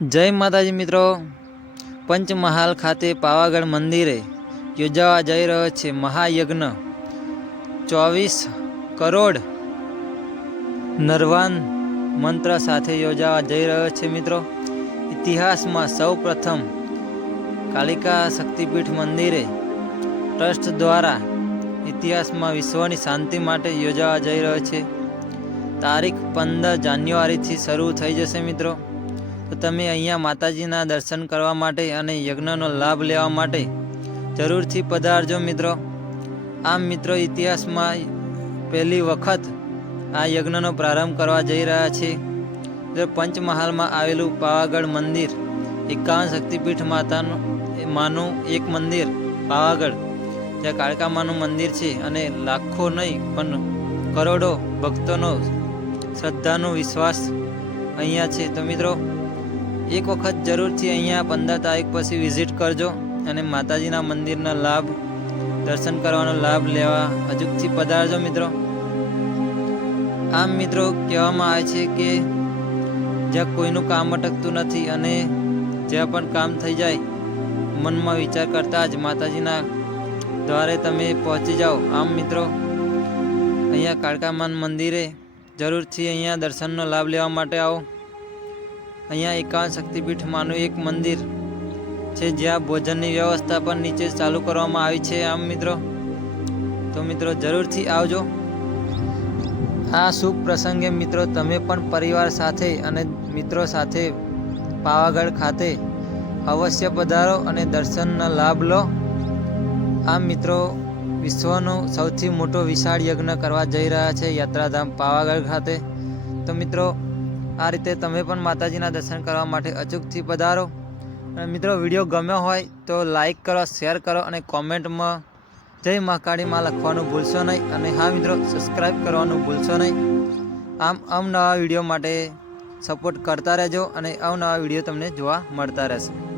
જય માતાજી મિત્રો, પંચમહાલ ખાતે પાવાગઢ મંદિરે યોજાવા જઈ રહ્યો છે મહાયજ્ઞ। 24 કરોડ નરવાન મંત્ર સાથે યોજાવા જઈ રહ્યો છે મિત્રો। ઇતિહાસમાં સૌ પ્રથમ કાલિકા શક્તિપીઠ મંદિરે ટ્રસ્ટ દ્વારા ઇતિહાસમાં વિશ્વની શાંતિ માટે યોજાવા જઈ રહ્યો છે। તારીખ 15 જાન્યુઆરીથી શરૂ થઈ જશે મિત્રો। તો તમે અહીંયા માતાજીના દર્શન કરવા માટે અને યજ્ઞનો લાભ લેવા માટે જરૂરથી પધારજો મિત્રો। આમ મિત્રો, ઇતિહાસમાં પહેલી વખત આ યજ્ઞનો પ્રારંભ કરવા જઈ રહ્યા છે। પંચમહાલમાં આવેલું પાવાગઢ મંદિર 51 શક્તિપીઠ માનું એક મંદિર પાવાગઢ, જ્યાં કાળકા માનું મંદિર છે અને લાખો નહીં પણ કરોડો ભક્તોનો શ્રદ્ધાનો વિશ્વાસ અહીંયા છે। તો મિત્રો, એક વખત જરૂરથી અહીંયા 15 તારીખ પછી વિઝિટ કરજો અને માતાજીના મંદિરના લાભ દર્શન કરવાનો લાભ લેવા અચૂકથી પધારજો મિત્રો। આમ મિત્રો, કહેવામાં આવે છે કે જ્યાં કોઈનું કામ અટકતું નથી અને જ્યાં પણ કામ થઈ જાય, મનમાં વિચાર કરતા જ માતાજીના દ્વારે તમે પહોંચી જાઓ। આમ મિત્રો, અહીંયા કાળકામાન મંદિરે જરૂરથી અહીંયા દર્શનનો લાભ લેવા માટે આવો। અહીંયા 51 શક્તિપીઠમાંનું એક મંદિર છે જ્યાં ભોજનની વ્યવસ્થા પણ નીચે ચાલુ કરવામાં આવી છે। આમ મિત્રો, તો મિત્રો જરૂરથી આવજો। આ શુભ પ્રસંગે મિત્રો તમે પણ પરિવાર સાથે અને મિત્રો સાથે પાવાગઢ ખાતે અવશ્ય પધારો અને દર્શનનો લાભ લો। આમ મિત્રો, વિશ્વનો સૌથી મોટો વિશાળ યજ્ઞ કરવા જઈ રહ્યા છે યાત્રાધામ પાવાગઢ ખાતે। તો મિત્રો, આ રીતે તમે પણ માતાજીના દર્શન કરવા માટે અચૂકથી પધારો। અને મિત્રો, વિડીયો ગમ્યો હોય તો લાઈક કરો, શેર કરો અને કોમેન્ટમાં જય મહાકાળીમાં લખવાનું ભૂલશો નહીં। અને હા મિત્રો, સબસ્ક્રાઈબ કરવાનું ભૂલશો નહીં। આમ અવનવા વિડીયો માટે સપોર્ટ કરતા રહેજો અને અવનવા વિડીયો તમને જોવા મળતા રહેશે।